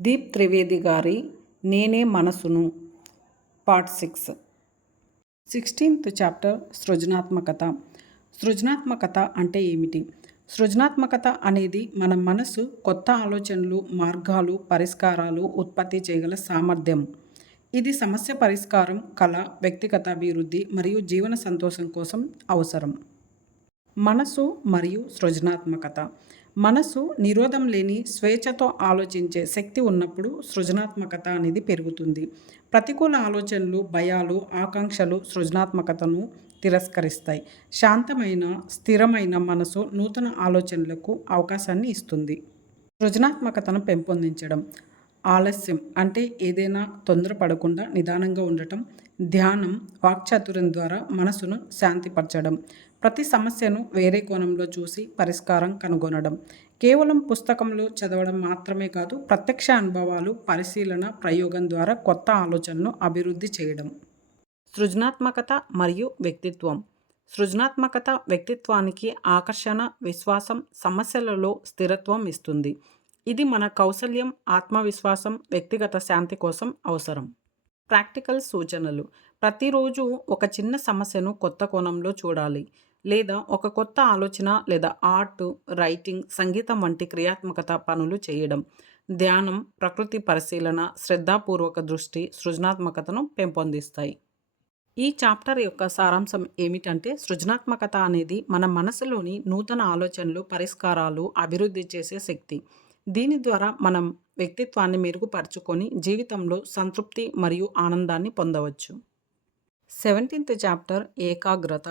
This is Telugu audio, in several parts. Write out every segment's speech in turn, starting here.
దీప్ త్రివేది గారి నేనే మనసును పార్ట్ 6 16th చాప్టర్ సృజనాత్మకత. సృజనాత్మకత అంటే ఏమిటి? సృజనాత్మకత అనేది మన మనసు కొత్త ఆలోచనలు, మార్గాలు, పరిష్కారాలు ఉత్పత్తి చేయగల సామర్థ్యం. ఇది సమస్య పరిష్కారం, కళ, వ్యక్తిగత అభివృద్ధి మరియు జీవన సంతోషం కోసం అవసరం. మనసు మరియు సృజనాత్మకత. మనసు నిరోధం లేని స్వేచ్ఛతో ఆలోచించే శక్తి ఉన్నప్పుడు సృజనాత్మకత అనేది పెరుగుతుంది. ప్రతికూల ఆలోచనలు, భయాలు, ఆకాంక్షలు సృజనాత్మకతను తిరస్కరిస్తాయి. శాంతమైన, స్థిరమైన మనసు నూతన ఆలోచనలకు అవకాశాన్ని ఇస్తుంది. సృజనాత్మకతను పెంపొందించడం. ఆలస్యం అంటే ఏదైనా తొందరపడకుండా నిదానంగా ఉండటం. ధ్యానం, వాక్చాతుర్యం ద్వారా మనసును శాంతిపరచడం. ప్రతి సమస్యను వేరే కోణంలో చూసి పరిష్కారం కనుగొనడం. కేవలం పుస్తకంలో చదవడం మాత్రమే కాదు, ప్రత్యక్ష అనుభవాలు, పరిశీలన, ప్రయోగం ద్వారా కొత్త ఆలోచనను అభివృద్ధి చేయడం. సృజనాత్మకత మరియు వ్యక్తిత్వం. సృజనాత్మకత వ్యక్తిత్వానికి ఆకర్షణ, విశ్వాసం, సమస్యలలో స్థిరత్వం ఇస్తుంది. ఇది మన కౌశల్యం, ఆత్మవిశ్వాసం, వ్యక్తిగత శాంతి కోసం అవసరం. ప్రాక్టికల్ సూచనలు. ప్రతిరోజు ఒక చిన్న సమస్యను కొత్త కోణంలో చూడాలి, లేదా ఒక కొత్త ఆలోచన లేదా ఆర్ట్, రైటింగ్, సంగీతం వంటి క్రియాత్మకత పనులు చేయడం. ధ్యానం, ప్రకృతి పరిశీలన, శ్రద్ధాపూర్వక దృష్టి సృజనాత్మకతను పెంపొందిస్తాయి. ఈ చాప్టర్ యొక్క సారాంశం ఏమిటంటే, సృజనాత్మకత అనేది మన మనసులోని నూతన ఆలోచనలు, పరిష్కారాలు అభివృద్ధి చేసే శక్తి. దీని ద్వారా మనం వ్యక్తిత్వాన్ని మెరుగుపరుచుకొని జీవితంలో సంతృప్తి మరియు ఆనందాన్ని పొందవచ్చు. 17th చాప్టర్ ఏకాగ్రత.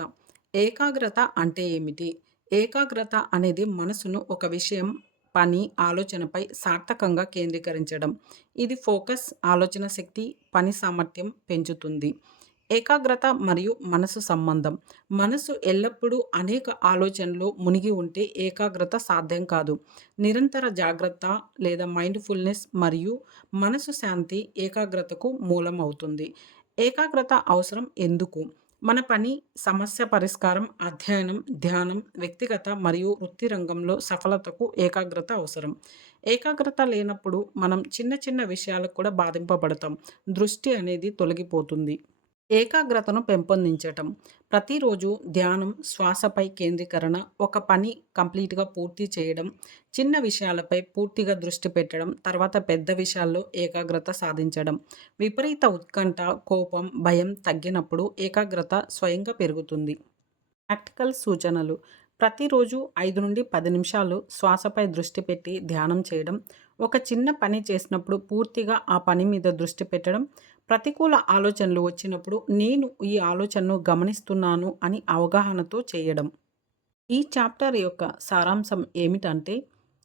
ఏకాగ్రత అంటే ఏమిటి? ఏకాగ్రత అనేది మనసును ఒక విషయం, పని, ఆలోచనపై సార్థకంగా కేంద్రీకరించడం. ఇది ఫోకస్, ఆలోచన శక్తి, పని సామర్థ్యం పెంచుతుంది. ఏకాగ్రత మరియు మనసు సంబంధం. మనసు ఎల్లప్పుడూ అనేక ఆలోచనలు మునిగి ఉంటే ఏకాగ్రత సాధ్యం కాదు. నిరంతర జాగ్రత్త లేదా మైండ్ఫుల్నెస్ మరియు మనసు శాంతి ఏకాగ్రతకు మూలం అవుతుంది. ఏకాగ్రత అవసరం ఎందుకు? మన పని, సమస్య పరిష్కారం, అధ్యయనం, ధ్యానం, వ్యక్తిగత మరియు వృత్తి రంగంలో సఫలతకు ఏకాగ్రత అవసరం. ఏకాగ్రత లేనప్పుడు మనం చిన్న చిన్న విషయాలకు కూడా బాధింపబడతాం. దృష్టి అనేది తొలగిపోతుంది. ఏకాగ్రతను పెంపొందించటం. ప్రతిరోజు ధ్యానం, శ్వాసపై కేంద్రీకరణ, ఒక పని కంప్లీట్గా పూర్తి చేయడం, చిన్న విషయాలపై పూర్తిగా దృష్టి పెట్టడం, తర్వాత పెద్ద విషయాల్లో ఏకాగ్రత సాధించడం. విపరీత ఉత్కంఠ, కోపం, భయం తగ్గినప్పుడు ఏకాగ్రత స్వయంగా పెరుగుతుంది. ప్రాక్టికల్ సూచనలు. ప్రతిరోజు 5 నుండి 10 నిమిషాలు శ్వాసపై దృష్టి పెట్టి ధ్యానం చేయడం. ఒక చిన్న పని చేసినప్పుడు పూర్తిగా ఆ పని మీద దృష్టి పెట్టడం. ప్రతికూల ఆలోచనలు వచ్చినప్పుడు నేను ఈ ఆలోచనను గమనిస్తున్నాను అని అవగాహనతో చేయడం. ఈ చాప్టర్ యొక్క సారాంశం ఏమిటంటే,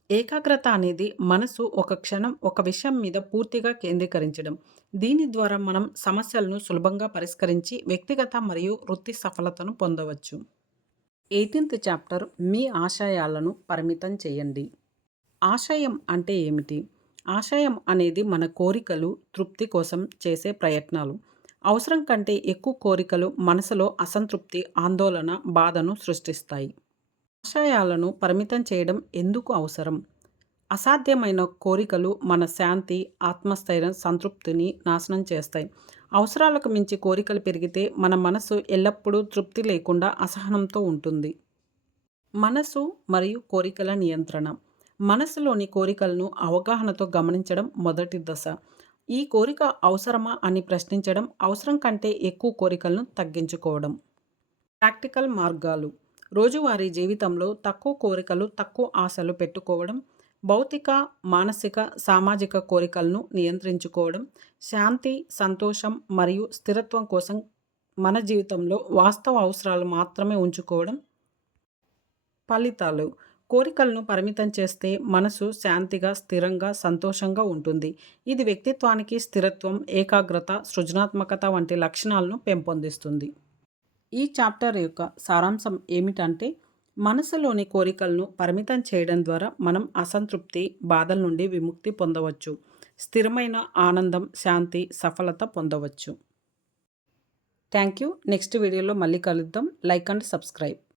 ఏకాగ్రత అనేది మనసు ఒక క్షణం ఒక విషయం మీద పూర్తిగా కేంద్రీకరించడం. దీని ద్వారా మనం సమస్యలను సులభంగా పరిష్కరించి వ్యక్తిగత మరియు వృత్తి సఫలతను పొందవచ్చు. 18th చాప్టర్ మీ ఆశయాలను పరిమితం చేయండి. ఆశయం అంటే ఏమిటి? ఆశయం అనేది మన కోరికలు, తృప్తి కోసం చేసే ప్రయత్నాలు. అవసరం కంటే ఎక్కువ కోరికలు మనసులో అసంతృప్తి, ఆందోళన, బాధను సృష్టిస్తాయి. ఆశయాలను పరిమితం చేయడం ఎందుకు అవసరం? అసాధ్యమైన కోరికలు మన శాంతి, ఆత్మస్థైర్యం, సంతృప్తిని నాశనం చేస్తాయి. అవసరాలకు మించి కోరికలు పెరిగితే మన మనసు ఎల్లప్పుడూ తృప్తి లేకుండా అసహనంతో ఉంటుంది. మనసు మరియు కోరికల నియంత్రణ. మనసులోని కోరికలను అవగాహనతో గమనించడం మొదటి దశ. ఈ కోరిక అవసరమా అని ప్రశ్నించడం, అవసరం కంటే ఎక్కువ కోరికలను తగ్గించుకోవడం. ప్రాక్టికల్ మార్గాలు. రోజువారీ జీవితంలో తక్కువ కోరికలు, తక్కువ ఆశలు పెట్టుకోవడం, భౌతిక, మానసిక, సామాజిక కోరికలను నియంత్రించుకోవడం, శాంతి, సంతోషం మరియు స్థిరత్వం కోసం మన జీవితంలో వాస్తవ అవసరాలు మాత్రమే ఉంచుకోవడం. ఫలితాలు. కోరికలను పరిమితం చేస్తే మనసు శాంతిగా, స్థిరంగా, సంతోషంగా ఉంటుంది. ఇది వ్యక్తిత్వానికి స్థిరత్వం, ఏకాగ్రత, సృజనాత్మకత వంటి లక్షణాలను పెంపొందిస్తుంది. ఈ చాప్టర్ యొక్క సారాంశం ఏమిటంటే, మనసులోని కోరికలను పరిమితం చేయడం ద్వారా మనం అసంతృప్తి, బాధల నుండి విముక్తి పొందవచ్చు. స్థిరమైన ఆనందం, శాంతి, సఫలత పొందవచ్చు. Thank you. నెక్స్ట్ వీడియోలో మళ్ళీ కలుద్దాం. Like and subscribe.